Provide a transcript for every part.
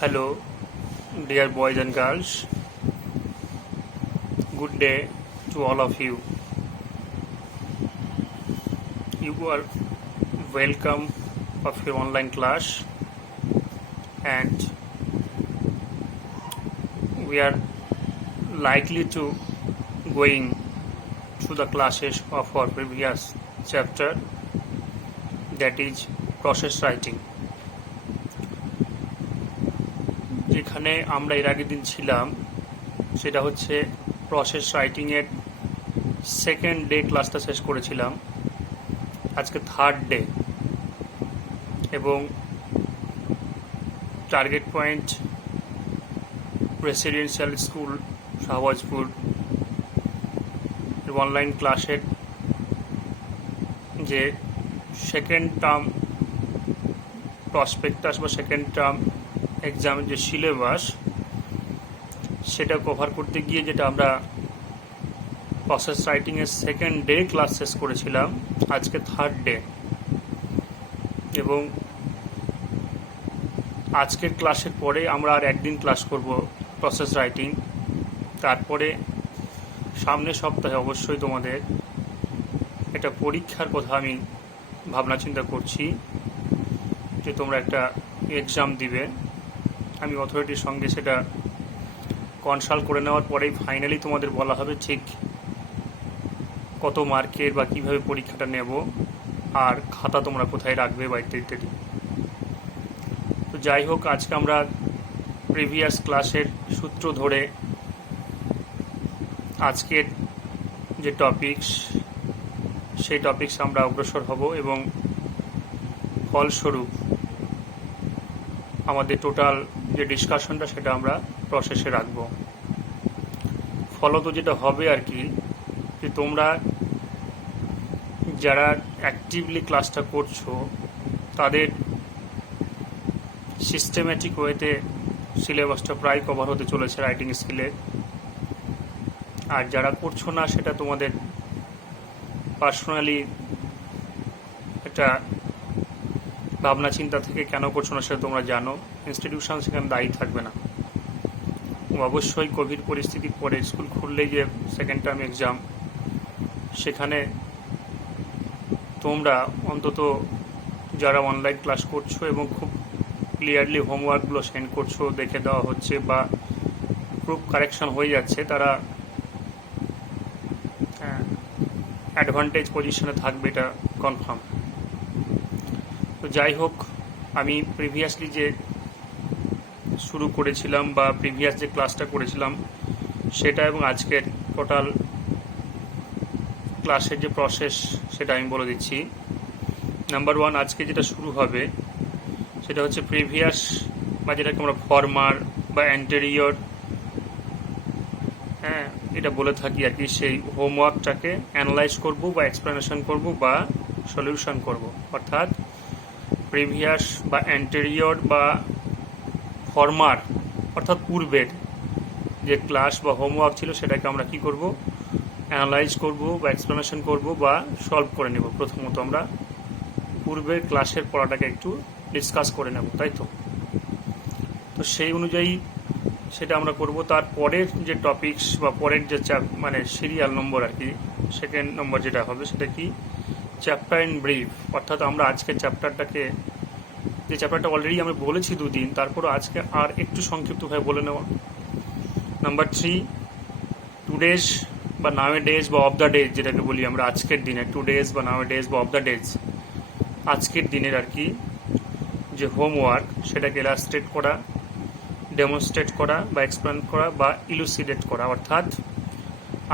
Hello, dear boys and girls. Good day to all of you. You are welcome of your online class, and we are likely to going through the classes of our previous chapter, that is process writing. যেখানে আমরা এর আগের দিন ছিলাম সেটা হচ্ছে process রাইটিংয়ের second day ক্লাসটা শেষ করেছিলাম। আজকে থার্ড ডে এবং target point residential school Shahbazpur online ক্লাসের যে সেকেন্ড টার্ম প্রসপেক্টাস বা সেকেন্ড টার্ম এক্সামের যে সিলেবাস সেটা কভার করতে গিয়ে যেটা আমরা প্রসেস রাইটিংয়ের সেকেন্ড ডে ক্লাস শেষ করেছিলাম, আজকে থার্ড ডে। এবং আজকের ক্লাসের পরে আমরা আর একদিন ক্লাস করব প্রসেস রাইটিং। তারপরে সামনের সপ্তাহে অবশ্যই তোমাদের একটা পরীক্ষার কথা আমি ভাবনা চিন্তা করছি যে তোমরা একটা এক্সাম দিবে। আমি অথরিটির সঙ্গে সেটা কনসাল্ট করে নেওয়ার পরেই ফাইনালি তোমাদের বলা হবে ঠিক কত মার্কের বা কীভাবে পরীক্ষাটা নেব আর খাতা তোমরা কোথায় রাখবে বা ইত্যাদি ইত্যাদি। তো যাই হোক, আজকে আমরা প্রিভিয়াস ক্লাসের সূত্র ধরে আজকের যে টপিকস সেই টপিকস আমরা অগ্রসর হব এবং ফলস্বরূপ আমাদের টোটাল যে ডিসকাশনটা সেটা আমরা প্রসেসে রাখব। ফলত যেটা হবে আর কি, যে তোমরা যারা অ্যাক্টিভলি ক্লাসটা করছো তাদের সিস্টেম্যাটিক ওয়েতে সিলেবাসটা প্রায় কভার হতে চলেছে রাইটিং স্কিলে। আর যারা করছো না সেটা তোমাদের পার্সোনালি একটা ভাবনা চিন্তা থেকে কেন করছো না সেটা তোমরা জানো। ইনস্টিটিউশন সেখানে দায়ী থাকবে না। অবশ্যই কোভিড পরিস্থিতির পরে স্কুল খুললেই যে সেকেন্ড টার্ম এক্সাম, সেখানে তোমরা অন্তত যারা অনলাইন ক্লাস করছো এবং খুব ক্লিয়ারলি হোমওয়ার্কগুলো সেন্ড করছো, দেখে দেওয়া হচ্ছে বা প্রুফ কারেকশন হয়ে যাচ্ছে, তারা অ্যাডভান্টেজ পজিশনে থাকবে, এটা কনফার্ম। তো যাই হোক, আমি প্রিভিয়াসলি যে শুরু করেছিলাম বা প্রিভিয়াস যে ক্লাসটা করেছিলাম সেটা এবং আজকের টোটাল ক্লাসের যে প্রসেস সেটা আমি বলে দিচ্ছি। নাম্বার ওয়ান, আজকে যেটা শুরু হবে সেটা হচ্ছে প্রিভিয়াস বা যেটাকে আমরা ফরমার বা অ্যান্টেরিয়র এটা বলে থাকি আর কি, সেই হোমওয়ার্কটাকে অ্যানালাইজ করব বা এক্সপ্লেনেশন করব বা সলিউশন করব। অর্থাৎ প্রিভিয়াস বা অ্যান্টেরিয়র বা ফরমার অর্থাৎ পূর্বের যে ক্লাস বা হোমওয়ার্ক ছিল সেটাকে আমরা কি করব, অ্যানালাইজ করব বা এক্সপ্লেনেশন করব বা সলভ করে নেব। প্রথমত আমরা পূর্বের ক্লাসের পড়াটাকে একটু ডিসকাস করে নেব, তাই তো। তো সেই অনুযায়ী সেটা আমরা করব। তারপরের যে টপিকস বা পরের যে মানে সিরিয়াল নম্বর আর কি, সেকেন্ড নম্বর যেটা হবে সেটা কি, চ্যাপ্টার ইন ব্রিফ। অর্থাৎ আমরা আজকের চ্যাপ্টারটাকে, যে চ্যাপ্টারটা অলরেডি আমি বলেছি দুদিন, তারপরও আজকে আর একটু সংক্ষিপ্তভাবে বলে নেওয়া। নাম্বার থ্রি, টুডেজ বা নাও ডেজ বা অফ দ্য ডেজ যেটাকে বলি আমরা, আজকের দিনে টুডেজ বা নাও ডেজ বা অফ দ্য ডেজ, আজকের দিনের আর কি যে হোমওয়ার্ক সেটাকে ইলাস্ট্রেট করা, ডেমনস্ট্রেট করা বা এক্সপ্লেন করা বা ইলুসিডেট করা। অর্থাৎ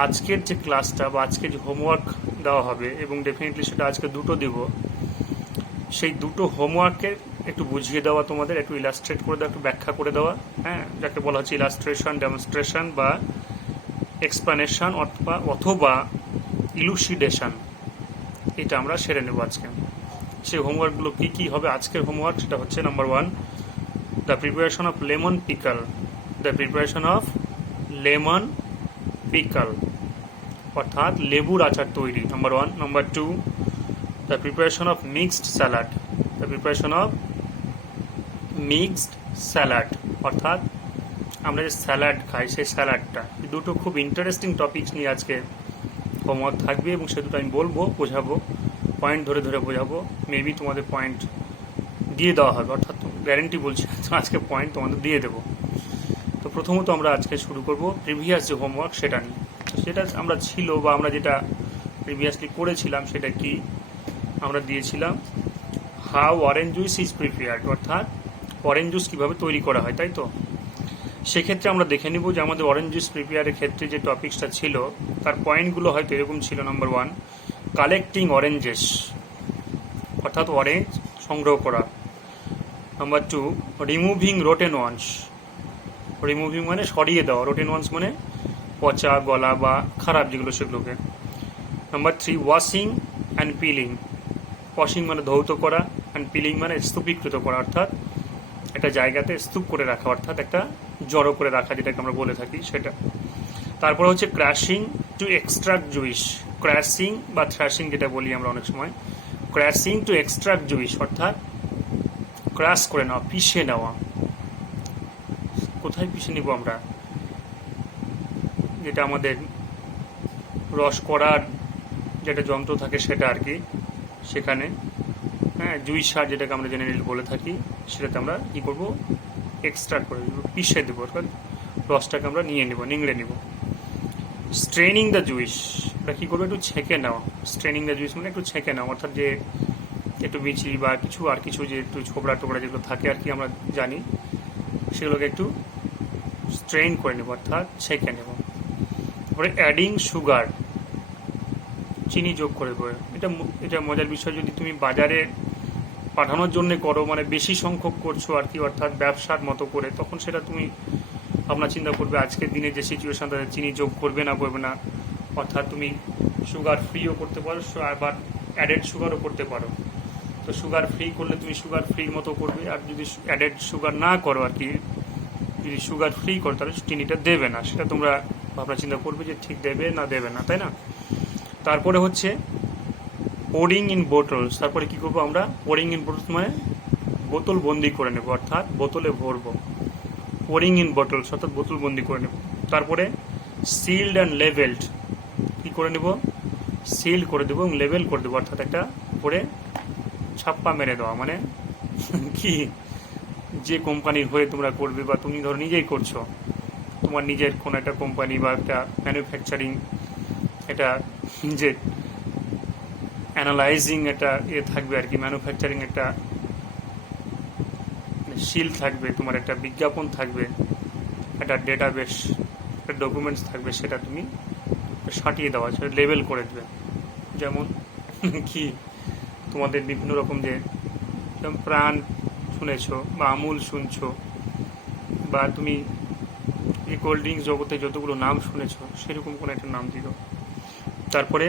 আজকের যে ক্লাসটা বা আজকে যে হোমওয়ার্ক দেওয়া হবে, এবং ডেফিনেটলি সেটা আজকে দুটো দিব, সেই দুটো হোমওয়ার্কের একটু বুঝিয়ে দেওয়া, তোমাদের একটু ইলাস্ট্রেট করে দেওয়া, একটু ব্যাখ্যা করে দেওয়া, যাকে বলা হচ্ছে ইলাস্ট্রেশন, ডেমনস্ট্রেশন বা এক্সপ্লেনেশন অথবা ইলুসিডেশন। এটা আমরা সেরে নেব আজকে। সেই হোমওয়ার্কগুলো কী কী হবে আজকের হোমওয়ার্ক, সেটা হচ্ছে number one, the preparation of lemon pickle, the preparation of lemon pickle অর্থাৎ লেবুর আচার তৈরি, number one. Number two, the preparation of mixed salad, the preparation of mixed salad, অর্থাৎ আমরা যে স্যালাড খাই সেই স্যালাডটা। এই দুটো খুব ইন্টারেস্টিং টপিকস নিয়ে আজকে হোমওয়ার্ক থাকবে এবং সে দুটো আমি বলবো, বোঝাবো, পয়েন্ট ধরে ধরে বোঝাবো। মেবি তোমাদের পয়েন্ট দিয়ে দেওয়া হবে, অর্থাৎ গ্যারেন্টি বলছি আজকে পয়েন্ট তোমাদের দিয়ে দেবো। তো প্রথমত আমরা আজকে শুরু করব প্রিভিয়াস যে হোমওয়ার্ক সেটা নিয়ে। সেটা আমরা ছিল বা আমরা যেটা প্রিভিয়াসলি করেছিলাম সেটা কি, আমরা দিয়েছিলাম how orange juice is prepared, অর্থাৎ অরেঞ্জ জুস কীভাবে তৈরি করা হয়, তাই তো? সেক্ষেত্রে আমরা দেখে নিব যে আমাদের অরেঞ্জ জুস প্রিপেয়ারের ক্ষেত্রে যে টপিকসটা ছিল তার পয়েন্টগুলো হয়তো এরকম ছিল। নাম্বার 1, কালেক্টিং অরেঞ্জেস, অর্থাৎ অরেঞ্জ সংগ্রহ করা। Number 2, removing rotten ones, removing মানে সরিয়ে দেওয়া, রোটেন ওয়ান্স মানে পচা, গলা বা খারাপ যেগুলো সেগুলোকে। Number 3, washing and peeling, washing মানে ধৌত করা, অ্যান্ড পিলিং মানে স্তূপীকৃত করা, অর্থাৎ একটা জায়গাতে স্তূপ করে রাখা, অর্থাৎ একটা জড়ো করে রাখা যেটাকে আমরা বলে থাকি সেটা। তারপর হচ্ছে crashing two extract juice, crashing বা থ্র্যাশিং যেটা বলি আমরা অনেক সময়, ক্র্যাশিং টু এক্সট্রাক্ট জুইস অর্থাৎ ক্র্যাশ করে নেওয়া, পিষে নেওয়া। কোথায় পিষে নিব আমরা? যেটা আমাদের রস করার যেটা যন্ত্র থাকে সেটা আর কি, সেখানে হ্যাঁ জুইসার যেটাকে আমরা জেনারেলি বলে থাকি সেটাতে আমরা কী করবো, এক্সট্রাক্ট করে দেবো, পিষে দেবো, অর্থাৎ রসটাকে আমরা নিয়ে নেব, নিংড়ে নেব। স্ট্রেনিং দ্য জুইস, এটা কী করবো, একটু ছেঁকে নেওয়া। স্ট্রেনিং দ্য জুইস মানে একটু ছেঁকে নেওয়া, অর্থাৎ যে একটু বিচি বা কিছু আর কিছু যে একটু ছোবড়া টোবড়া যেগুলো থাকে আর কি আমরা জানি, সেগুলোকে একটু স্ট্রেন করে নেব, অর্থাৎ ছেঁকে নেব। তারপরে অ্যাডিং সুগার, চিনি যোগ করে দেবো। এটা মজার বিষয়, যদি তুমি বাজারে পাঠানোর জন্য করো, মানে বেশি সংখ্যক করছো আর কি, অর্থাৎ ব্যবসার মতো করে, তখন সেটা তুমি আপনার চিন্তা করবে আজকের দিনে যে সিচুয়েশন তাদের চিনি যোগ করবে না করবে না। অর্থাৎ তুমি সুগার ফ্রিও করতে পারো, আবার অ্যাডেড সুগারও করতে পারো। তো সুগার ফ্রি করলে তুমি সুগার ফ্রির মতো করবে, আর যদি অ্যাডেড সুগার না করো আর কি, যদি সুগার ফ্রি করো তাহলে চিনিটা দেবে না। সেটা তোমরা ভাবনা চিন্তা করবে যে ঠিক দেবে না দেবে না, তাই না? তারপরে হচ্ছে পোরিং ইন বোটলস, তারপরে কি করবো আমরা, পোরিং ইন বোটলস মানে বোতল বন্দি করে নেব, অর্থাৎ বোতলে ভরবো। পোরিং ইন বোটলস অর্থাৎ বোতল বন্দি করে নেব। তারপরে সিল্ড অ্যান্ড লেভেলড, কি করে নেব, সিল করে দেবো এবং লেভেল করে দেবো, অর্থাৎ একটা উপরে ছাপ্পা মেরে দেওয়া। মানে কি, যে কোম্পানির হয়ে তোমরা করবে বা তুমি ধরো নিজেই করছো, তোমার নিজের কোনো একটা কোম্পানি বা একটা ম্যানুফ্যাকচারিং, এটা যে অ্যানালাইজিং একটা থাকবে আর কি, ম্যানুফ্যাকচারিং একটা শিল থাকবে, তোমার একটা বিজ্ঞাপন থাকবে, একটা ডেটাবেস, একটা ডকুমেন্টস থাকবে, সেটা তুমি সাটিয়ে দেওয়া, সেটা লেবেল করে দেবে। যেমন কি, তোমাদের বিভিন্ন রকম যে প্রাণ শুনেছো বা আমুল শুনছো, বা তুমি এই কোল্ড ড্রিঙ্কস জগতে যতগুলো নাম শুনেছো সেরকম কোনো একটা নাম দিল। তারপরে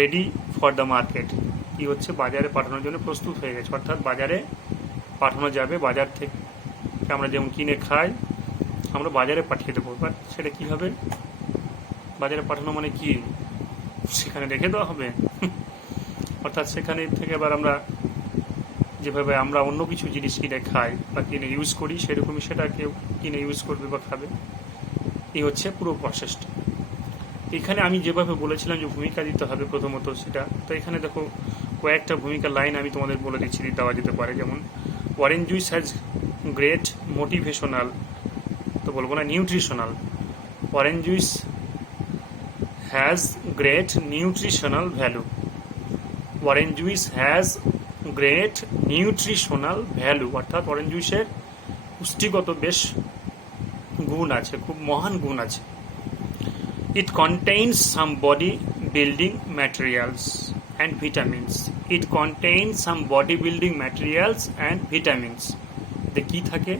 রেডি ফর দ্য মার্কেট, কি হচ্ছে, বাজারে পাঠানোর জন্য প্রস্তুত হয়ে গেছে, অর্থাৎ বাজারে পাঠানো যাবে। বাজার থেকে আমরা যেমন কিনে খাই, আমরা বাজারে পাঠিয়ে দেবো। বাট সেটা কী হবে, বাজারে পাঠানো মানে কি, সেখানে রেখে দেওয়া হবে অর্থাৎ সেখানে থেকে আবার আমরা যেভাবে আমরা অন্য কিছু জিনিস কিনে খাই বা কিনে ইউজ করি, সেরকমই সেটা কেউ কিনে ইউজ করবে বা খাবে। এই হচ্ছে পুরো প্রসেসটা। এখানে আমি যেভাবে বলেছিলাম যে ভূমিকা দিতে হবে প্রথমত সেটা, তো এখানে দেখো কয়েকটা ভূমিকা লাইন আমি তোমাদের বলে দিচ্ছি, দেওয়া যেতে পারে। যেমন orange juice has great motivational, তো বলবো না nutritional, orange juice has great nutritional value, orange juice has great nutritional value, অর্থাৎ অরেঞ্জ জুইসের পুষ্টিগত বেশ গুণ আছে, খুব মহান গুণ আছে। It contains some body building materials and vitamins. It contains some body building materials and vitamins. কি থাকে,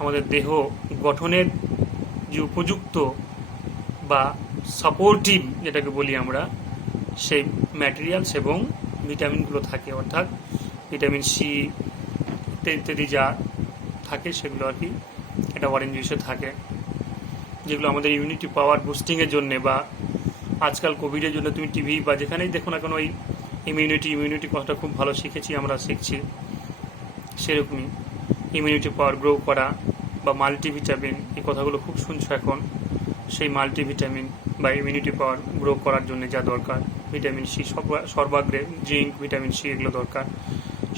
আমাদের দেহ গঠনের যে উপযুক্ত বা সাপোর্টিভ যেটাকে বলি আমরা, সেই ম্যাটেরিয়ালস এবং ভিটামিনগুলো থাকে, অর্থাৎ ভিটামিন সি ইত্যাদি যা থাকে সেগুলো আর কি এটা অরেঞ্জ জুইসে থাকে, যেগুলো আমাদের ইমিউনিটি পাওয়ার বুস্টিংয়ের জন্যে বা আজকাল কোভিডের জন্য তুমি টিভি বা যেখানেই দেখো না কেন ওই ইমিউনিটি কথাটা খুব ভালো শিখেছি, আমরা শিখছি সেরকমই। ইমিউনিটি পাওয়ার গ্রো করা বা মাল্টিভিটামিন, এই কথাগুলো খুব শুনছো এখন। সেই মাল্টিভিটামিন বা ইমিউনিটি পাওয়ার গ্রো করার জন্য যা দরকার, ভিটামিন সি, সর্বাগ্রে জিঙ্ক, ভিটামিন সি এগুলো দরকার,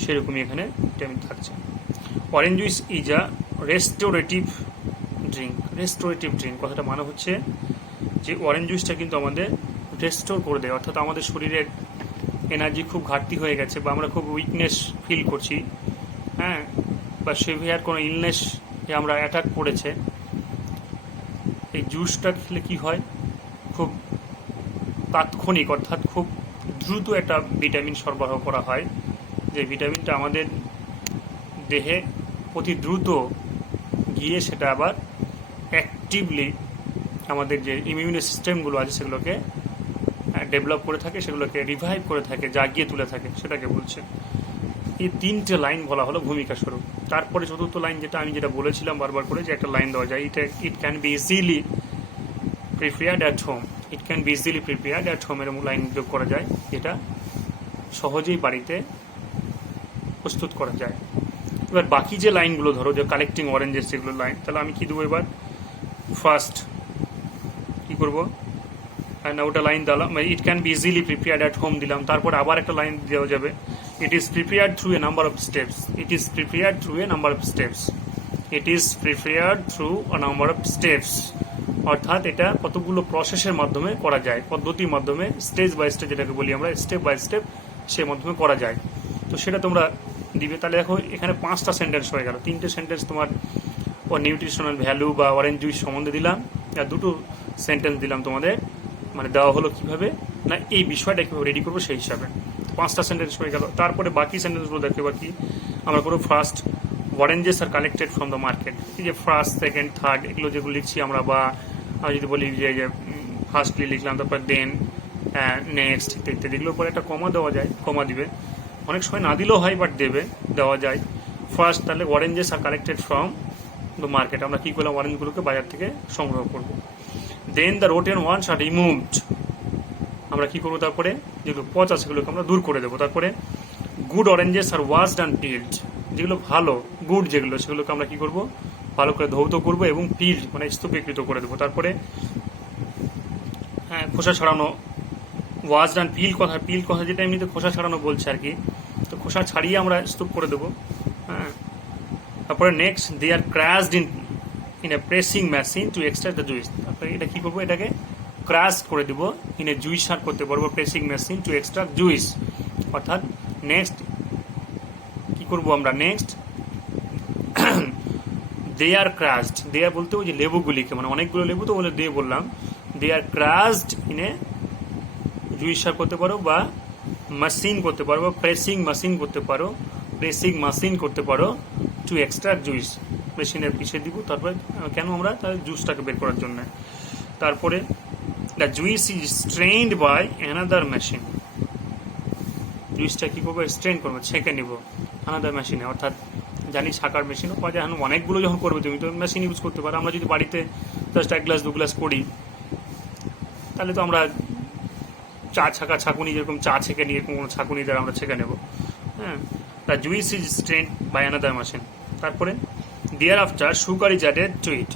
সেরকমই এখানে ভিটামিন থাকছে। Orange juice is a restorative drink. Restorative drink কথাটা মানে হচ্ছে যে অরেঞ্জ জুইসটা কিন্তু আমাদের রেস্টোর করে দেয়, অর্থাৎ আমাদের শরীরের এনার্জি খুব ঘাটতি হয়ে গেছে বা আমরা খুব উইকনেস ফিল করছি, হ্যাঁ, বা সেভিয়ার কোনো ইলনেস আমরা অ্যাটাক করেছে, এই জুসটা খেলে কি হয়, খুব তাৎক্ষণিক অর্থাৎ খুব দ্রুত একটা ভিটামিন সরবরাহ করা হয়, যে ভিটামিনটা আমাদের দেহে অতি দ্রুত গিয়ে সেটা আবার অ্যাক্টিভলি আমাদের যে ইমিউনি সিস্টেমগুলো আছে সেগুলোকে ডেভেলপ করে থাকে, সেগুলোকে রিভাইভ করে থাকে, জাগিয়ে তুলে থাকে, সেটাকে বলছে। এই তিনটে লাইন বলা হলো ভূমিকা স্বরূপ। তারপরে চতুর্থ লাইন যেটা বলেছিলাম বারবার করে, যে একটা লাইন দেওয়া যায়, it can be easily prepared at home. It can be easily prepared at home, এরকম লাইন যোগ করা যায়, যেটা সহজেই বাড়িতে প্রস্তুত করা যায়। এবার বাকি যে লাইনগুলো ধরো, যে কালেক্টিং অরেঞ্জেস যেগুলো লাইন, তাহলে আমি কি দেবো এবার? ফার্স্ট কি করবো না, ওটা লাইন দিলাম, it can be easily prepared at home দিলাম। তারপর আবার একটা লাইন দেওয়া যাবে, it is prepared through a number of steps. It is prepared through a number of steps. It is prepared through a number of steps, অর্থাৎ এটা কতগুলো প্রসেসের মাধ্যমে করা যায়, পদ্ধতির মাধ্যমে, স্টেজ বাই স্টেজ যেটাকে বলি আমরা, স্টেপ বাই স্টেপ সেই মাধ্যমে করা যায়। তো সেটা তোমরা দিবে। তাহলে দেখো এখানে 5টা সেন্টেন্স হয়ে গেল। 3টে সেন্টেন্স তোমার ও নিউট্রিশনাল ভ্যালু বা অরেঞ্জ জুইস সম্বন্ধে দিলাম, আর 2টো সেন্টেন্স দিলাম তোমাদের, মানে দেওয়া হলো কিভাবে না এই বিষয়টা কীভাবে রেডি করবো সেই হিসাবে। 5টা সেন্টেন্স হয়ে গেল। তারপরে বাকি সেন্টেন্সগুলো দেখতে এবার কি আমরা করবো? First, oranges are collected from the market. এই যে ফার্স্ট, সেকেন্ড, থার্ড এগুলো যেগুলো লিখছি আমরা, বা যদি বলি যে ফার্স্টলি লিখলাম, তারপর দেন, নেক্সট ইত্যাদি, এগুলোর পরে একটা কমা দেওয়া যায়, কমা দিবে, অনেক সময় না দিলেও হয়, বাট দেওয়া যায়। ফার্স্ট, তাহলে oranges are collected from the market, আমরা কি করলাম? অরেঞ্জগুলোকে বাজার থেকে সংগ্রহ করব। Then the rotten ones are removed, আমরা কি করবো? তারপরে যেগুলো পচা সেগুলোকে আমরা দূর করে দেবো। তারপরে good oranges are washed and peeled, যেগুলো ভালো গুড যেগুলো, সেগুলোকে আমরা কি করব? ভালো করে ধৌত করব এবং পিল্ড মানে স্তূপীকৃত করে দেবো। তারপরে খোসা ছাড়ানো, ওয়াশড অ্যান্ড পিল কথা যেটা এমনিতে খোসা ছাড়ানো বলছে আর কি, তো খোসা ছাড়িয়ে আমরা স্তূপ করে দেবো। হ্যাঁ, তারপরে next, they are crushed in a pressing machine to extract the juice. তারপরে এটা কি করবো? এটাকে ক্রাশ করে দেবো, ইন এ জুইসার করতে পারবো, pressing machine to extract juice. অর্থাৎ নেক্সট কি করবো আমরা? নেক্সট দে আর ক্রাশড, দে আর বলতে ওই যে লেবুগুলিকে, মানে অনেকগুলো লেবু তো বলে দে বললাম, দে আর ক্রাশড ইন এ জুইসার করতে পারো, বা মেশিন করতে পারো, প্রেসিং মেশিন করতে পারো, প্রেসিং মেশিন করতে পারো, টু এক্সট্রাক্ট জুইস, মেশিনের পিছিয়ে দিব। তারপরে কেন? আমরা তার জুসটাকে বের করার জন্য। তারপরে the juice is strained by another machine, জুইসটা কি করবো? স্ট্রেন করবো, ছেঁকে নিব আনাদার মেশিনে। অর্থাৎ জানি ছাকার মেশিনও পাওয়া যায়, এখন অনেকগুলো যখন করবে তুমি তো মেশিন ইউজ করতে পারো। আমরা যদি বাড়িতে জাস্ট 1 গ্লাস 2 গ্লাস করি, তাহলে তো আমরা চা ছাকা ছাকুনি, যেরকম চা ছেঁকে নিয়ে কোনো ছাকুনি দ্বারা আমরা ছেঁকে নেব। হ্যাঁ, the juice is strained by another machine. তারপরে thereafter sugar is added to it,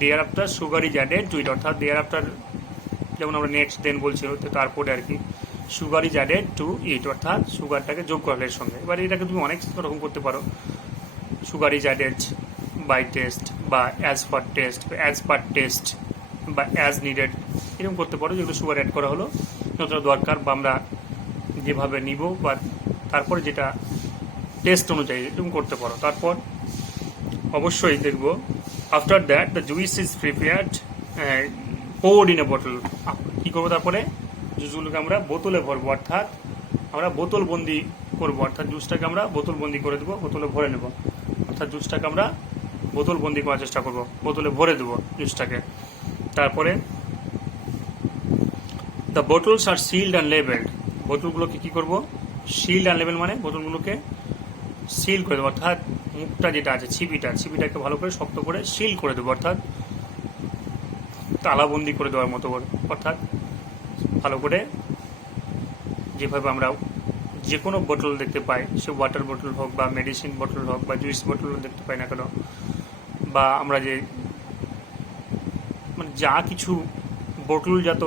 thereafter sugar is added to it, অর্থাৎ দেয়ার আফটার যেমন আমরা নেক্সট দেন বলছিল, তো তারপরে আর কি sugar is added to it, অর্থাৎ সুগারটাকে যোগ করা এর সঙ্গে। এবার এটাকে তুমি অনেক রকম করতে পারো, sugar is added by taste, বা as per taste, as per taste, বা অ্যাজ নিডেড, এরকম করতে পারো, যেগুলো সুগার অ্যাড করা হলো যতটা দরকার বা আমরা যেভাবে নিব, বা তারপরে যেটা টেস্ট অনুযায়ী এরকম করতে পারো। তারপর অবশ্যই দেখবো after that the juice is prepared poured in a bottle. কী করবো? তারপরে জুসগুলোকে আমরা বোতলে ভরবো, অর্থাৎ আমরা বোতল বন্দি করবো, অর্থাৎ জুসটাকে আমরা বোতল বন্দি করে দেবো, বোতলে ভরে নেব, অর্থাৎ জুসটাকে আমরা বোতল বন্দি করার চেষ্টা করবো, বোতলে ভরে দেবো জুসটাকে। তারপরে the bottles are sealed and labelled, বোতলগুলোকে কী করবো? সিল্ড অ্যান্ড লেবেল মানে বোতলগুলোকে সিল করে দেবো, অর্থাৎ মুখটা যেটা আছে ছিপিটাকে ভালো করে শক্ত করে সিল করে দেবো, অর্থাৎ তালাবন্দি করে দেওয়ার মতো, অর্থাৎ ভালো করে যেভাবে আমরা যে কোনো বোতল দেখতে পাই, সে ওয়াটার বোতল হোক বা মেডিসিন বোতল হোক বা জুইস বোতল দেখতে পাই না কেন, বা আমরা যে মানে যা কিছু বোতলজাত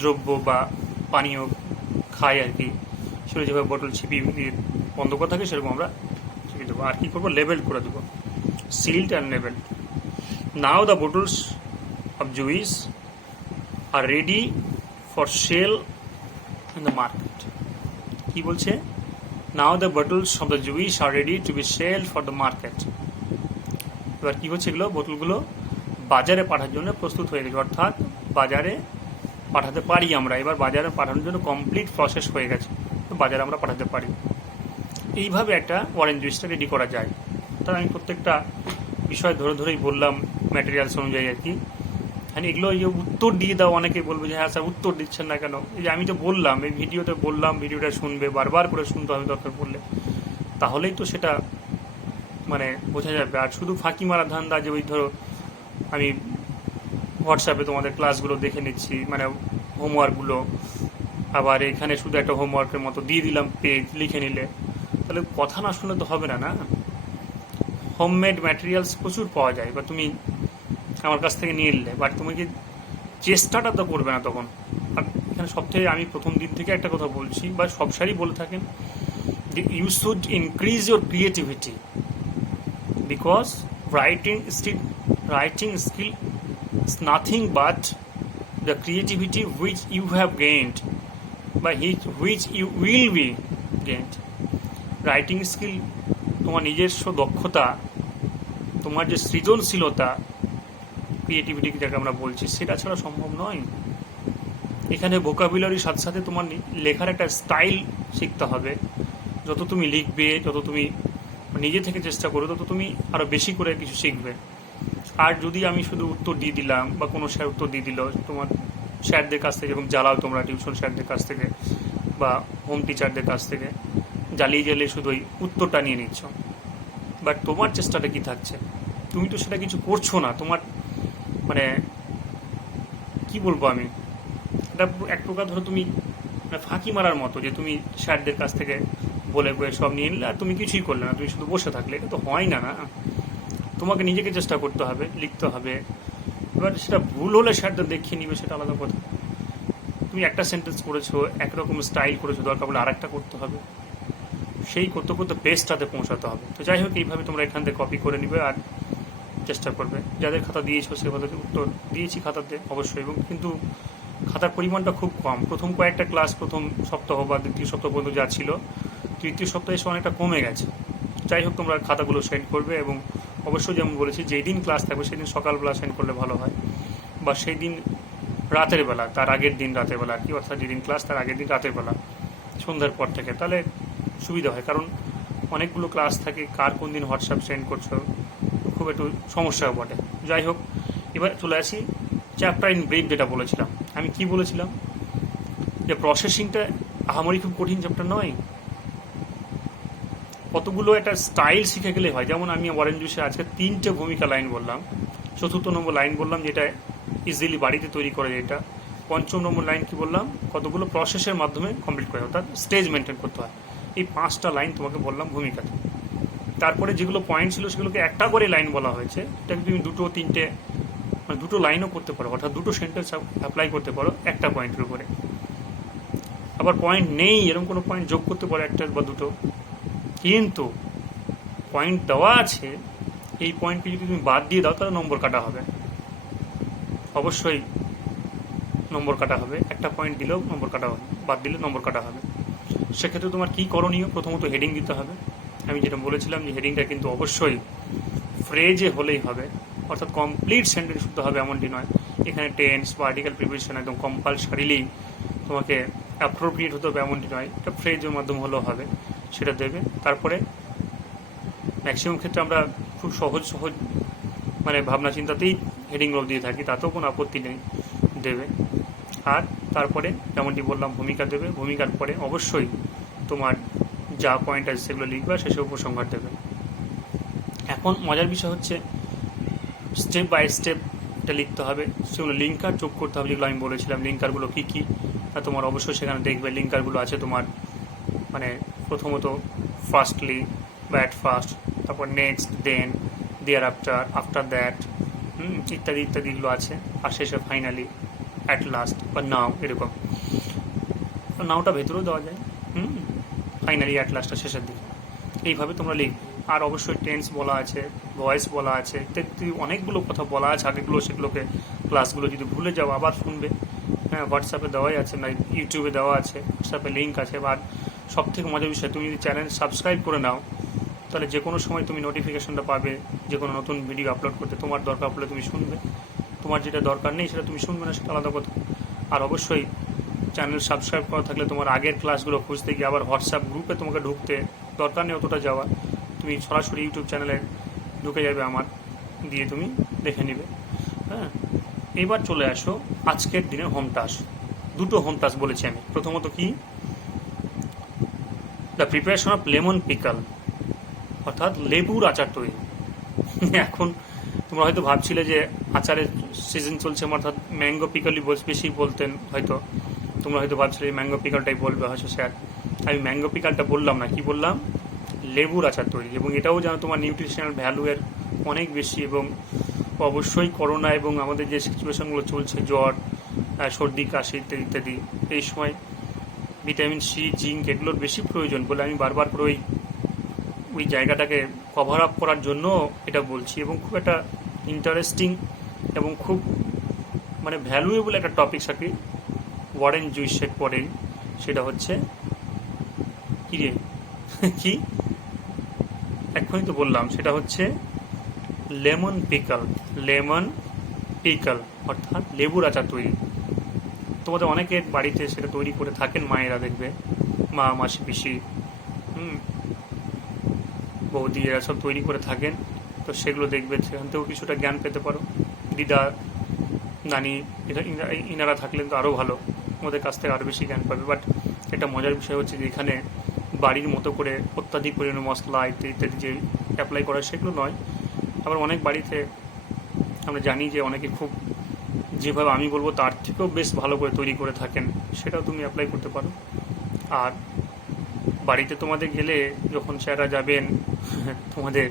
দ্রব্য বা পানীয় খাই আর কি, সেগুলো যেভাবে বোতল ছিপিয়ে দিয়ে বন্ধ করা থাকে সেরকম আমরা ছিপিয়ে দেবো। আর কি করবো, লেবেল করে দেবো, sealed and label. Now the bottles of juice are ready for sale in the market. কি বলছে, now the bottles of the juice are ready to be sale for the market. এবার কি হচ্ছে, এগুলো বোতলগুলো বাজারে পাঠানোর জন্য প্রস্তুত হয়ে গেছে, অর্থাৎ বাজারে পাঠাতে পারি আমরা। এবার বাজারে পাঠানোর জন্য কমপ্লিট প্রসেস হয়ে গেছে, তো বাজারে আমরা পাঠাতে পারি। এইভাবে একটা অরেঞ্জ জুইসটা রেডি করা যায়। তাহলে আমি প্রত্যেকটা বিষয় ধরে ধরেই বললাম ম্যাটেরিয়ালস অনুযায়ী আর কি। হ্যাঁ, এগুলো এই উত্তর দিয়ে দাও, অনেকে বলবে যে হ্যাঁ স্যার উত্তর দিচ্ছেন না কেন। এই যে আমি তো বললাম, এই ভিডিওতে বললাম, ভিডিওটা শুনবে, বারবার করে শুনতে হবে দরকার পড়লে, তাহলেই তো সেটা মানে বোঝা যাবে। আর শুধু ফাঁকি মারা ধান্দা, যে ওই ধরো আমি হোয়াটসঅ্যাপে তোমাদের ক্লাসগুলো দেখে নিচ্ছি, মানে হোমওয়ার্কগুলো, আবার এখানে শুধু একটা হোমওয়ার্কের মতো দিয়ে দিলাম, পেজ লিখে নিলে, তাহলে কথা না শুনলে তো হবে না। না, হোমমেড ম্যাটেরিয়ালস প্রচুর পাওয়া যায়, বা তুমি আমার কাছ থেকে নিয়ে নিলে, বাট তুমি কি চেষ্টাটা তো করবে না তখন। আর এখানে সবথেকে আমি প্রথম দিন থেকে একটা কথা বলছি, বা সব স্যারই বলে থাকেন, যে you should increase your creativity, because writing skill is nothing but the creativity which you have gained, by which you will be gained. Writing skill তোমার নিজস্ব দক্ষতা, তোমার যে সৃজনশীলতা, ক্রিয়েটিভিটি যাকে আমরা বলছি, সেটা ছাড়া সম্ভব নয়। এখানে ভোকাবুলারির সাথে সাথে তোমার লেখার একটা স্টাইল শিখতে হবে। যত তুমি লিখবে, যত তুমি নিজে থেকে চেষ্টা করো, তত তুমি আরও বেশি করে কিছু শিখবে। আর যদি আমি শুধু উত্তর দিয়ে দিলাম, বা কোনো স্যার উত্তর দিয়ে দিল, তোমার স্যারদের কাছ থেকে যেরকম জ্বালাও তোমরা টিউশন স্যারদের কাছ থেকে বা হোম টিচারদের কাছ থেকে, জ্বালিয়ে শুধু ওই উত্তরটা নিয়ে নিচ্ছ, বাট তোমার চেষ্টাটা কি থাকছে? তুমি তো সেটা কিছু করছো না। তোমার মানে কি বলবো আমি, এটা এক প্রকার ধরো তুমি ফাঁকি মারার মতো, যে তুমি স্যারদের কাছ থেকে বলে সব নিয়ে নিলে আর তুমি কিছুই করলে না, তুমি শুধু বসে থাকলে, এটা তো হয় না। না, তোমাকে নিজেকে চেষ্টা করতে হবে, লিখতে হবে। এবার সেটা ভুল হলে স্যারদের দেখিয়ে নিবে, সেটা আলাদা কথা। তুমি একটা সেন্টেন্স করেছো, একরকম স্টাইল করেছো, দরকার বলে আরেকটা করতে হবে, সেই করতে করতে বেস্টটাতে পৌঁছাতে হবে। তো যাই হোক, এইভাবে তোমরা এখান থেকে কপি করে নিবে আর চেষ্টা করবে। যাদের খাতা দিয়েছো সেভাবে উত্তর দিয়েছি খাতাতে অবশ্যই, এবং কিন্তু খাতার পরিমাণটা খুব কম। প্রথম কয়েকটা ক্লাস, প্রথম সপ্তাহ বা দ্বিতীয় সপ্তাহ পর্যন্ত যা ছিল, তৃতীয় সপ্তাহে এসে অনেকটা কমে গেছে। যাই হোক, তোমরা খাতাগুলো সেন্ড করবে, এবং অবশ্যই যেমন বলেছি, যেই দিন ক্লাস থাকবে সেই দিন সকালবেলা সেন্ড করলে ভালো হয়, বা সেই দিন রাতের বেলা, তার আগের দিন রাতের বেলা আর কি, অর্থাৎ যেদিন ক্লাস তার আগের দিন রাতের বেলা, সন্ধ্যার পর থেকে, তাহলে সুবিধা হয়। কারণ অনেকগুলো ক্লাস থাকে, কার কোন দিন হোয়াটসঅ্যাপ সেন্ড করছো, খুব একটু সমস্যাও বটে। যাই হোক, এবার চলে আসি চ্যাপ্টার ইন ব্রিফ, যেটা বলেছিলাম। আমি কি বলেছিলাম, যে প্রসেসিংটা আহামরি খুব কঠিন চ্যাপ্টার নয়, কতগুলো একটা স্টাইল শিখে গেলে হয়। যেমন আমি অরেঞ্জ জুসে আজকে 3টে ভূমিকা লাইন বললাম, 4র্থ নম্বর লাইন বললাম যেটা ইজিলি বাড়িতে তৈরি করে, যেটা 5ম নম্বর লাইন কি বললাম, কতগুলো প্রসেসের মাধ্যমে কমপ্লিট করে, অর্থাৎ স্টেজ মেনটেন করতে হয়। এই 5টা লাইন তোমাকে বললাম ভূমিকাতে। তারপরে যেগুলো পয়েন্ট ছিল সেগুলোকে একটা করে লাইন বলা হয়েছে, এটাকে তুমি 2, 3টে মানে 2টো লাইনও করতে পারো, অর্থাৎ 2টো সেন্টেন্স অ্যাপ্লাই করতে পারো একটা পয়েন্টের উপরে। আবার পয়েন্ট নেই এরকম কোনো পয়েন্ট যোগ করতে পারো, একটা বা 2টো। কিন্তু পয়েন্ট দেওয়া আছে, এই পয়েন্টকে যদি তুমি বাদ দিয়ে দাও তাহলে নম্বর কাটা হবে, অবশ্যই নম্বর কাটা হবে। একটা পয়েন্ট দিলেও নম্বর কাটা হবে, বাদ দিলে নম্বর কাটা হবে। সেক্ষেত্রে তোমার কী করণীয়, প্রথমত হেডিং দিতে হবে। আমি যেটা বলেছিলাম যে হেডিংটা কিন্তু অবশ্যই ফ্রেজে হলেই হবে, অর্থাৎ কমপ্লিট সেন্টেন্স শুনতে হবে এমনটি নয়। এখানে টেন্স বা আর্টিকেল প্রিপোজিশন একদম কম্পালসারিলি তোমাকে অ্যাপ্রোপ্রিয়েট হতে হবে এমনটি নয়, এটা ফ্রেজের মাধ্যমে হলেও হবে, সেটা দেবে। তারপরে ম্যাক্সিমাম ক্ষেত্রে আমরা খুব সহজ মানে ভাবনা চিন্তাতেই হেডিংগুলো দিয়ে থাকি, তাতেও কোনো আপত্তি নেই, দেবে। আর তারপরে যেমনটি বললাম ভূমিকা দেবে, ভূমিকার পরে অবশ্যই তোমার যা পয়েন্ট আছে সেগুলো লিখবে, শেষে উপসংহার দেবে। এখন মজার বিষয় হচ্ছে স্টেপ বাই স্টেপ এটা লিখতে হবে, সেগুলো লিঙ্কার যোগ করতে হবে, যেগুলো আমি বলেছিলাম লিঙ্কারগুলো কী কী, তা তোমার অবশ্যই সেখানে দেখবে লিঙ্কারগুলো আছে তোমার মানে প্রথমত ফার্স্টলি বা অ্যাট ফার্স্ট, তারপর next, then, thereafter, after that, ইত্যাদি ইত্যাদিগুলো আছে। আর শেষে ফাইনালি, অ্যাট লাস্ট বা নাও, এরকম। নাওটা ভেতরেও দেওয়া যায়, ফাইনালি, অ্যাট লাস্টটা শেষের দিকে। এইভাবে তোমরা লিখবে। আর অবশ্যই টেন্স বলা আছে, ভয়েস বলা আছে, ইত্যাদি অনেকগুলো কথা বলা আছে আগেগুলো, সেগুলোকে ক্লাসগুলো যদি ভুলে যাও আবার শুনবে। হ্যাঁ, হোয়াটসঅ্যাপে দেওয়াই আছে, না ইউটিউবে দেওয়া আছে, হোয়াটসঅ্যাপে লিঙ্ক আছে। বা সব থেকে মজার বিষয়, তুমি যদি চ্যানেল সাবস্ক্রাইব করে নাও, তাহলে যে কোনো সময় তুমি নোটিফিকেশনটা পাবে যে কোনো নতুন ভিডিও আপলোড করতে। তোমার দরকার পড়লে তুমি শুনবে, তোমার যেটা দরকার নেই সেটা তুমি শুনবে না, সেটা আলাদা কথা। আর অবশ্যই চ্যানেল সাবস্ক্রাইব করা থাকলে তোমার আগের ক্লাসগুলো খুঁজতে গিয়ে আবার হোয়াটসঅ্যাপ গ্রুপে তোমাকে ঢুকতে দরকার নেই অতটা যাওয়া। তুমি সরাসরি ইউটিউব চ্যানেলে ঢুকে যাবে আমার, দিয়ে তুমি দেখে নিবে। হ্যাঁ, এবার চলে আসো আজকের দিনের হোম টাস্ক। দুটো হোম টাস্ক বলেছি আমি। প্রথমত কি, the preparation of lemon pickle, অর্থাৎ লেবুর আচার তৈরি। এখন তোমরা হয়তো ভাবছিলে যে আচারের সিজন চলছে, অর্থাৎ ম্যাঙ্গো পিকলই বেশি বলতেন হয়তো। তোমরা হয়তো ভাবছিলে ম্যাঙ্গো পিকলটাই বলবে হয়তো স্যার। আমি ম্যাঙ্গো পিকলটা বললাম না, কি বললাম, লেবুর আচার তৈরি। এবং এটাও যেন তোমার নিউট্রিশনাল ভ্যালু এর অনেক বেশি। এবং অবশ্যই করোনা এবং আমাদের যে সিচুয়েশনগুলো চলছে, জ্বর, সর্দি, কাশি ইত্যাদি ইত্যাদি, এই সময় ভিটামিন সি, জিঙ্ক এগুলোর বেশি প্রয়োজন বলে আমি বারবার করে ওই জায়গাটাকে কভার আপ করার জন্য এটা বলছি। এবং খুব একটা ইন্টারেস্টিং এবং খুব মানে ভ্যালুয়েবল একটা টপিক সাকি ওয়ারেন জুইসের পরেই, সেটা হচ্ছে কি রে কি এক্ষুনি তো বললাম, সেটা হচ্ছে লেমন পিকল। লেমন পিকল অর্থাৎ লেবুর আচার তৈরি। তোমাদের অনেকের বাড়িতে সেটা তৈরি করে থাকেন, মায়েরা দেখবে, মা, মাসি, পিসি, বৌদি, এরা সব তৈরি করে থাকেন। তো সেগুলো দেখবে, সেখান থেকেও কিছুটা জ্ঞান পেতে পারো। দিদা, নানি, ইনারা থাকলেন তো আরও ভালো, ওদের কাছ থেকে আরও বেশি জ্ঞান পাবে। বাট এটা মজার বিষয় হচ্ছে যে এখানে বাড়ির মতো করে অত্যাধিক পরিমাণে মশলা ইত্যাদি ইত্যাদি যে অ্যাপ্লাই করা, সেগুলো নয়। আবার অনেক বাড়িতে আমরা জানি যে অনেকে খুব, যেভাবে আমি বলবো তার থেকেও বেশ ভালো করে তৈরি করে থাকেন, সেটাও তুমি অ্যাপ্লাই করতে পারো। আর বাড়িতে তোমাদের গেলে যখন স্যাররা যাবেন, তোমাদের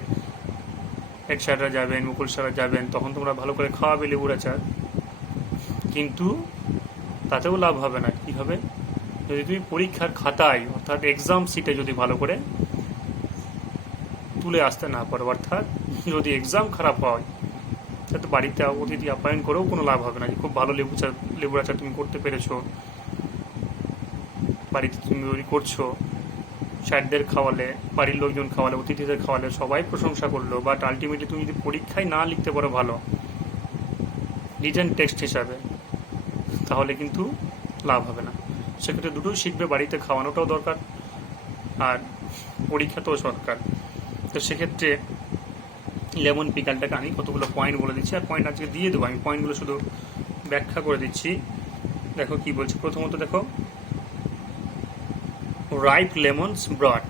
হেড স্যাররা যাবেন, মুকুল স্যাররা যাবেন, তখন তোমরা ভালো করে খাওয়াবে লেবুর আচার। কিন্তু তাতেও লাভ হবে না। কী হবে, যদি তুমি পরীক্ষার খাতায় অর্থাৎ এক্সাম সিটে যদি ভালো করে তুলে আসতে না পারো, অর্থাৎ যদি এক্সাম খারাপ হয়, তাতে বাড়িতে অতিথি আপ্যায়ন করেও কোনো লাভ হবে না। যে খুব ভালো লেবুর আচার তুমি করতে পেরেছো, বাড়িতে তুমি তৈরি করছো, স্যারদের খাওয়ালে, বাড়ির লোকজন খাওয়ালে, অতিথিদের খাওয়ালে, সবাই প্রশংসা করলো, বাট আলটিমেটলি তুমি যদি পরীক্ষায় না লিখতে পারো ভালো রিটেন টেক্সট হিসাবে, তাহলে কিন্তু লাভ হবে না। সেক্ষেত্রে দুটোই শিখবে, বাড়িতে খাওয়ানোটাও দরকার আর পরীক্ষাতেও দরকার। তো সেক্ষেত্রে লেমন পিকালটাকে আমি কতগুলো পয়েন্ট বলে দিচ্ছি, আর পয়েন্ট আজকে দিয়ে দেবো। আমি পয়েন্টগুলো শুধু ব্যাখ্যা করে দিচ্ছি। দেখো কি বলছি। প্রথমত দেখো, রাইপ লেমনস ব্রট।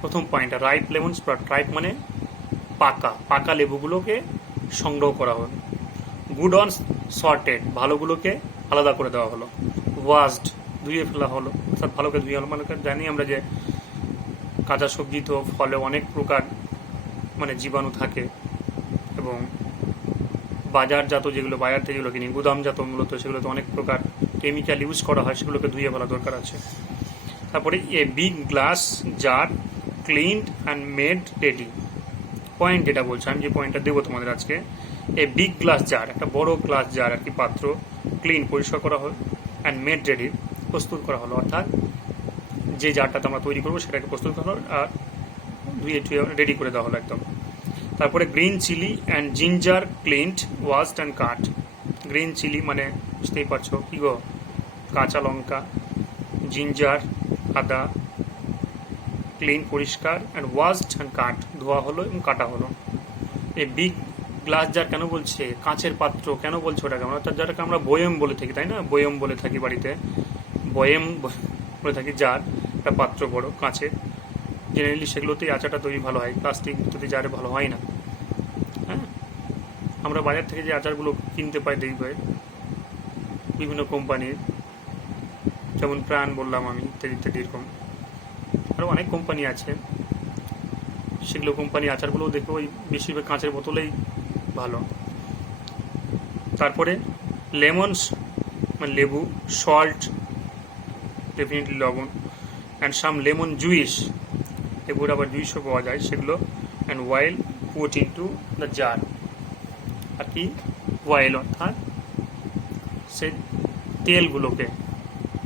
প্রথম পয়েন্টটা রাইপ লেমনস ব্রট। রাইপ মানে পাকা, পাকা লেবুগুলোকে সংগ্রহ করা হলো। গুড অন সর্টেড, ভালোগুলোকে আলাদা করে দেওয়া হলো। ওয়াশড, ধুয়ে ফেলা হলো, অর্থাৎ ভালো করে ধুয়ে হলো। মানে জানি আমরা যে কাঁচা সবজি তো ফলে অনেক প্রকার মানে জীবাণু থাকে, এবং বাজারজাত যেগুলো, বাজার থেকে যেগুলো কিনি, গুদামজাত মূলত, সেগুলোতে অনেক প্রকার কেমিক্যাল ইউজ করা হয়, সেগুলোকে ধুয়ে ফেলা দরকার আছে। তারপরে a big glass jar cleaned and made ready. Point যেটা বলছে, আমি যে পয়েন্টটা দেবো তোমাদের আজকে, এ বিগ গ্লাস জার, একটা বড় গ্লাস জার আর কি, পাত্র, ক্লিন, পরিষ্কার করা হলো, অ্যান্ড মেড রেডি, প্রস্তুত করা হলো, অর্থাৎ যে জারটাতে আমরা তৈরি করবো সেটাকে প্রস্তুত করা হলো আর ধুয়ে রেডি করে দেওয়া হলো একদম। তারপরে green chilli and ginger cleaned, washed and cut. Green chilli মানে বুঝতেই পারছো কি গো, কাঁচা লঙ্কা, জিঞ্জার আদা, ক্লিন পরিষ্কার, অ্যান্ড ওয়াশড অ্যান্ড কাট, ধোয়া হলো এবং কাটা হলো। এই বিগ গ্লাস জার কেন বলছে, কাঁচের পাত্র কেন বলছে ওটাকে আমরা, অর্থাৎ যেটাকে আমরা বয়ম বলে থাকি, তাই না, বয়ম বলে থাকি বাড়িতে, বয়ম বলে থাকি জার, একটা পাত্র বড় কাঁচের। জেনারেলি সেগুলোতেই আচারটা তৈরি ভালো হয়, প্লাস্টিক যদি জারে ভালো হয় না। হ্যাঁ, আমরা বাজার থেকে যে আচারগুলো কিনতে পাই দেখবে বিভিন্ন কোম্পানির, যেমন প্রাণ বললাম আমি, ইত্যাদি ইত্যাদি, এরকম আরও এছাড়াও অনেক কোম্পানি আছে, সেগুলো কোম্পানি আচারগুলো দেখো ওই বেশিরভাগ কাঁচের বোতলেই ভালো। তারপরে লেমনস মানে লেবু, সল্ট ডেফিনেটলি লবণ, অ্যান্ড সাম লেমন জুইস, লেবুর আবার জুইসও পাওয়া যায় সেগুলো, and while put into the jar. আর কি ওয়াইল অর্থাৎ সেই তেলগুলোকে,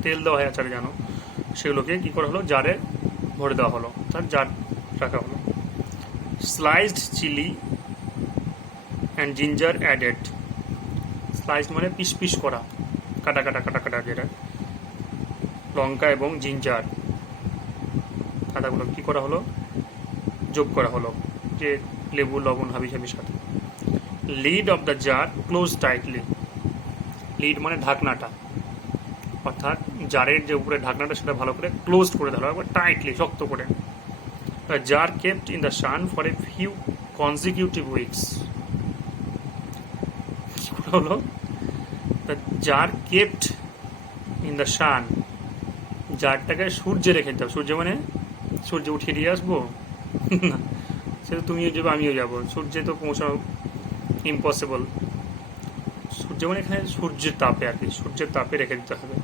তেল দেওয়া হয় আচারে জানো, সেগুলোকে কী করা হলো, জারে ভরে দেওয়া হলো, অর্থাৎ জার রাখা হলো। Sliced chilli and ginger added, sliced মানে পিস পিস করা, কাটা কাটা কাটা কাটা, যেটা লঙ্কা এবং জিঞ্জার আদাগুলো কী করা হলো, যোগ করা হলো, যে লেবু লবণ হাবি হাবির সাথে। Lid of the jar close tightly, lid মানে ঢাকনাটা, অর্থাৎ জারের যে উপরে ঢাকনাটা সেটা ভালো করে ক্লোজ করে দেওয়া হবে, টাইটলি শক্ত করে। The jar kept in the sun for a few consecutive weeks, কি করে হলো, the jar kept in the sun, জারটাকে সূর্যে রেখে দিতে হবে। সূর্য মানে সূর্যে উঠিয়ে দিয়ে আসবো না, সেটা তুমিও যাবে আমিও যাবো, সূর্যে তো পৌঁছানো ইম্পসিবল। সূর্য মানে এখানে সূর্যের তাপে আর কি, সূর্যের তাপে রেখে দিতে হবে।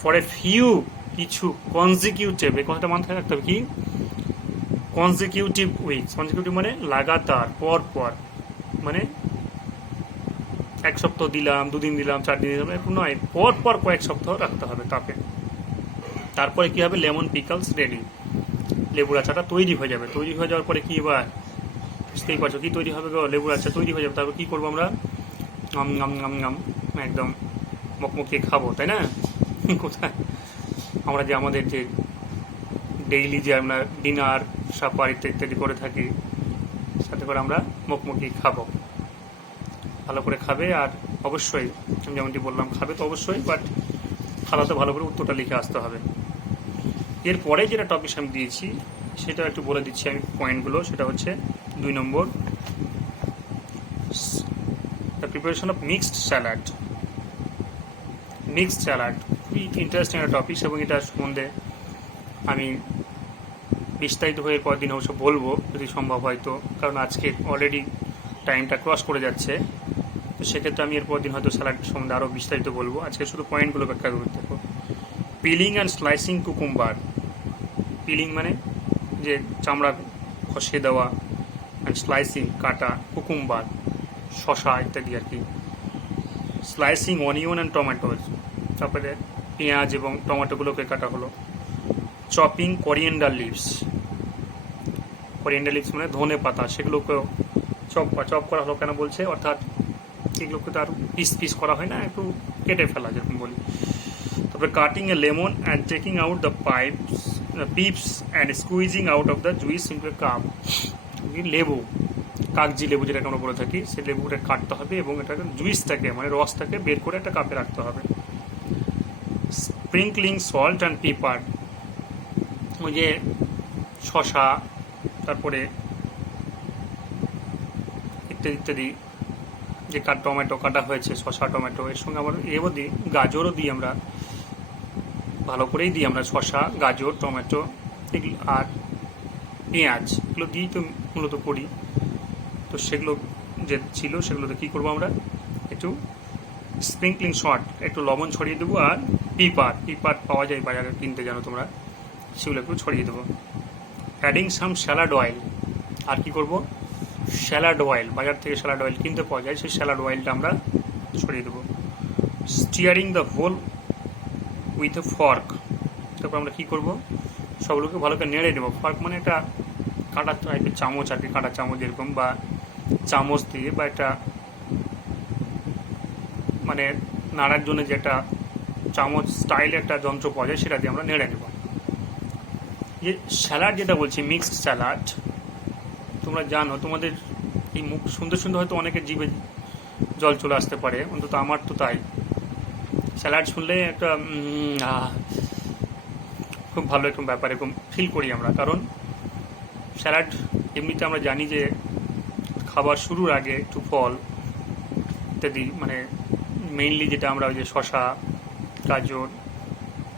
ফর এ ফিউ কিছু কনজিকিউটিভ, এই কথাটা মাথায় রাখতে হবে, কি কনজিকিউটিভ উইকস, কনজিকিউটিভ মানে লাগাতার পর পর, মানে এক সপ্তাহ দিলাম, দুদিন দিলাম, 4 দিন দিলাম, এরকম নয়, পর পর কয়েক সপ্তাহ রাখতে হবে তাপে। তারপরে কি হবে, লেমন পিকলস রেডি, লেবুর আচারটা তৈরি হয়ে যাবে। তৈরি হয়ে যাওয়ার পরে কি এবার বুঝতেই পারছো কি তৈরি হবে গো, লেবুর আচার তৈরি হয়ে যাবে। তারপর কি করবো আমরা, গাম গাম গাম গাম একদম মকমকিয়ে খাবো, তাই না? কোথায় আমরা যে আমাদের যে ডেইলি যে আমরা ডিনার সাপার ইত্যাদি করে থাকি, সাথে করে আমরা মকমকিয়ে খাবো, ভালো করে খাবে। আর অবশ্যই আমি যেমনটি বললাম, খাবে তো অবশ্যই, বাট খালাতে ভালো করে উত্তরটা লিখে আসতে হবে। এরপরে যেটা টপিক আমি দিয়েছি সেটা একটু বলে দিচ্ছি আমি পয়েন্টগুলো, সেটা হচ্ছে 2 নম্বর, the preparation of mixed salad. Mixed salad খুবই ইন্টারেস্টিং একটা টপিক, এবং এটা সম্বন্ধে আমি বিস্তারিত হয়ে কয়েকদিন অবশ্য বলবো যদি সম্ভব হয় তো, কারণ আজকে অলরেডি টাইমটা ক্রস করে যাচ্ছে, তো সেক্ষেত্রে আমি এরপর দিন হয়তো স্যালাড সম্বন্ধে আরও বিস্তারিত বলবো। আজকে শুধু পয়েন্টগুলো ব্যাখ্যা করতে থাকবো। Peeling and slicing cucumber, peeling মানে যে চামড়া খসিয়ে দেওয়া, অ্যান্ড স্লাইসিং কাটা, কুকুম্বার শশা ইত্যাদি আর কি। স্লাইসিং অনিয়ন অ্যান্ড টমেটো, তারপরে পেঁয়াজ এবং টমেটোগুলোকে কাটা হলো। Chopping coriander leaves, coriander leaves মানে ধনে পাতা, সেগুলোকেও চপ করা হলো। কেন বলছে, অর্থাৎ এগুলোকে তো আর পিস পিস করা হয় না, একটু কেটে ফেলা যেরকম বলি। তারপরে cutting A lemon and taking out the pips and squeezing out of the juice into a cup, লেবু কাগজি লেবু যেটাকে আমরা বলে থাকি, সেই লেবুটা কাটতে হবে এবং এটাকে জুইসটাকে মানে রসটাকে বের করে একটা কাপে রাখতে হবে। স্প্রিঙ্কলিং সল্ট অ্যান্ড পেপার, ওই যে শশা, তারপরে ইত্যাদি ইত্যাদি যে টমেটো কাটা হয়েছে, শশা টমেটো, এর সঙ্গে আবার এও দিই, গাজরও দিই আমরা, ভালো করেই দিই আমরা শশা গাজর টমেটো এগুলো, আর পেঁয়াজ, এগুলো দিয়েই তো মূলত করি। তো সেগুলো যে ছিল সেগুলোতে কী করবো আমরা, একটু স্প্রিঙ্কলিং সল্ট, একটু লবণ ছড়িয়ে দেবো, আর পিপার পাওয়া যায় বাজারে কিনতে জানো তোমরা, সেগুলো একটু ছড়িয়ে দেবো। অ্যাডিং সাম স্যালাড অয়েল, আর কি করব, স্যালাড অয়েল, বাজার থেকে স্যালাড অয়েল কিনতে পাওয়া যায়, সেই স্যালাড অয়েলটা আমরা ছড়িয়ে দেবো। Stirring the whole with a fork, তারপর আমরা কী করবো, সবগুলোকে ভালো করে নেড়ে নেবো। ফর্ক মানে একটা কাঁটা টাইপের চামচ আর কি, কাঁটা চামচ এরকম, বা চামচ দিয়ে, বা একটা মানে নাড়ার জন্য যে একটা চামচ স্টাইলে একটা যন্ত্র পাওয়া যায়, সেটা দিয়ে আমরা নেড়ে নেব। যে স্যালাড যেটা বলছি, মিক্সড স্যালাড, তোমরা জানো, তোমাদের এই মুখ সুন্দর সুন্দর হয়তো অনেকের জিভে জল চলে আসতে পারে, অন্তত আমার তো তাই। স্যালাড শুনলে একটা খুব ভালো একটা ব্যাপার এরকম ফিল করি আমরা, কারণ স্যালাড এমনিতে আমরা জানি যে খাবার শুরুর আগে একটু ফল ইত্যাদি, মানে মেইনলি যেটা আমরা ওই যে শশা গাজর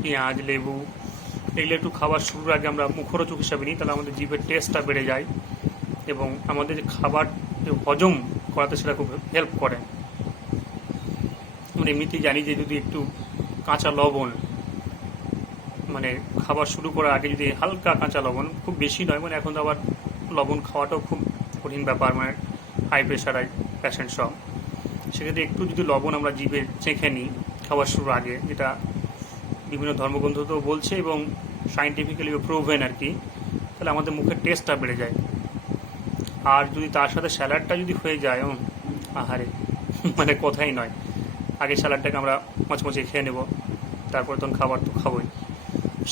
পেঁয়াজ লেবু এগুলো একটু খাবার শুরুর আগে আমরা মুখরোচক হিসাবে নিই, তাহলে আমাদের জিভের টেস্টটা বেড়ে যায় এবং আমাদের যে খাবার যে হজম করাতে সেটা খুব হেল্প করে। আমরা এমনিতেই জানি যে যদি একটু কাঁচা লবণ, মানে খাবার শুরু করার আগে যদি হালকা কাঁচা লবণ, খুব বেশি নয়, মানে এখন তো আবার লবণ খাওয়াটাও খুব কঠিন ব্যাপার, মানে হাই প্রেশার পেশেন্ট সব, সেক্ষেত্রে একটু যদি লবণ আমরা জিভে চেখে নিই খাবার শুরুর আগে, যেটা বিভিন্ন ধর্মগ্রন্থ তো বলছে এবং সায়েন্টিফিক্যালিও প্রুভেন আর কি, তাহলে আমাদের মুখের টেস্টটা বেড়ে যায়। আর যদি তার সাথে স্যালাডটা যদি হয়ে যায়, আহারে মানে কথাই নয়। আগে স্যালাডটাকে আমরা মচমচে খেয়ে নেব, তারপর তখন খাবার তো খাবোই।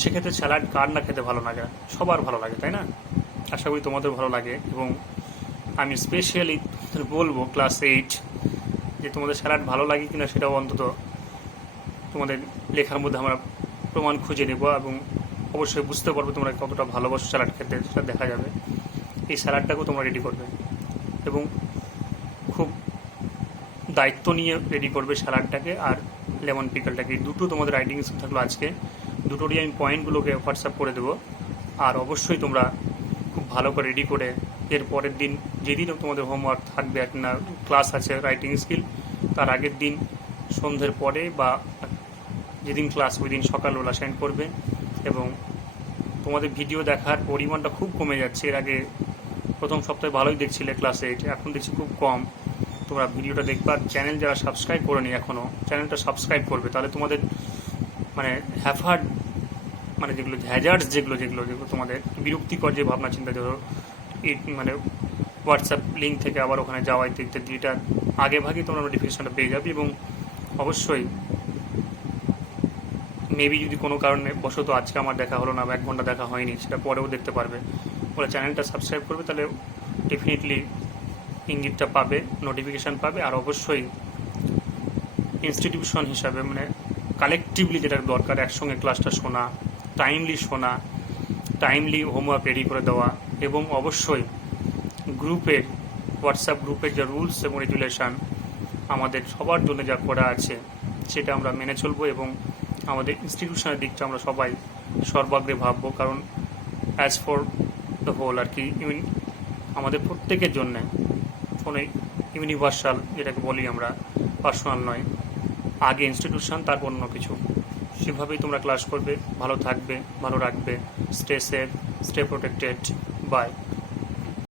সেক্ষেত্রে স্যালাড কার না খেতে ভালো লাগে, সবার ভালো লাগে, তাই না? আশা করি তোমাদের ভালো লাগে। এবং আমি স্পেশালি বলবো ক্লাস 8 যে তোমাদের স্যালাড ভালো লাগে কিনা সেটাও অন্তত তোমাদের লেখার মধ্যে আমরা প্রমাণ খুঁজে নেব এবং অবশ্যই বুঝতে পারবে তোমরা কতটা ভালোবাসো স্যালাড খেতে, সেটা দেখা যাবে। এই স্যালাডটাকেও তোমরা রেডি করবে এবং খুব দায়িত্ব নিয়ে রেডি করবে স্যালাডটাকে আর লেমন পিকলটাকে। দুটো তোমাদের রাইটিং স্কিল থাকলো আজকে, দুটোরই আমি পয়েন্টগুলোকে হোয়াটসঅ্যাপ করে দেবো। আর অবশ্যই তোমরা খুব ভালো করে রেডি করে এর পরের দিন, যেদিন তোমাদের হোমওয়ার্ক থাকবে না, ক্লাস আছে রাইটিং স্কিল, তার আগের দিন সন্ধ্যের পরে বা যেদিন ক্লাস ওই দিন সকালবেলা সেন্ড করবে। এবং তোমাদের ভিডিও দেখার পরিমাণটা খুব কমে যাচ্ছে। এর আগে প্রথম সপ্তাহে ভালোই দেখছিলে ক্লাস 8, এখন দেখছি খুব কম। তোমরা ভিডিওটা দেখবে আর চ্যানেল যারা সাবস্ক্রাইব করেনি এখনও, চ্যানেলটা সাবস্ক্রাইব করবে, তাহলে তোমাদের মানে হ্যাফার্ড, মানে যেগুলো হ্যাজার্ডস, যেগুলো তোমাদের বিরক্তিকর যে ভাবনা চিন্তা, ধরো মানে হোয়াটসঅ্যাপ লিঙ্ক থেকে আবার ওখানে যাওয়া ইত্যাদি, এটা আগে ভাগেই তোমরা নোটিফিকেশনটা পেয়ে যাবে। এবং অবশ্যই মেবি যদি কোনো কারণে বশত আজকে আমার দেখা হলো না বা 1 ঘন্টা দেখা হয়নি, সেটা পরেও দেখতে পারবে, বলে চ্যানেলটা সাবস্ক্রাইব করবে, তাহলে ডেফিনেটলি ইঙ্গিতটা পাবে, নোটিফিকেশান পাবে। আর অবশ্যই ইনস্টিটিউশন হিসাবে মানে কালেকটিভলি যেটা দরকার, একসঙ্গে ক্লাসটা শোনা, টাইমলি হোমওয়ার্ক রেডি করে দেওয়া, এবং অবশ্যই গ্রুপের, হোয়াটসঅ্যাপ গ্রুপের যে রুলস এবং রেগুলেশান আমাদের সবার জন্য যা করা আছে সেটা আমরা মেনে চলবো এবং আমাদের ইনস্টিটিউশনের দিকটা আমরা সবাই সর্বাগ্রে ভাববো। কারণ অ্যাজ ফর দ্য হোল আর কি, আমাদের প্রত্যেকের জন্যে কোনো ইউনিভার্সাল যেটাকে বলি আমরা, পার্সোনাল নয়, আগে ইনস্টিটিউশন তারপর অন্য কিছু। সেভাবেই তোমরা ক্লাস করবে, ভালো থাকবে, ভালো রাখবে। Stay safe, stay protected, by.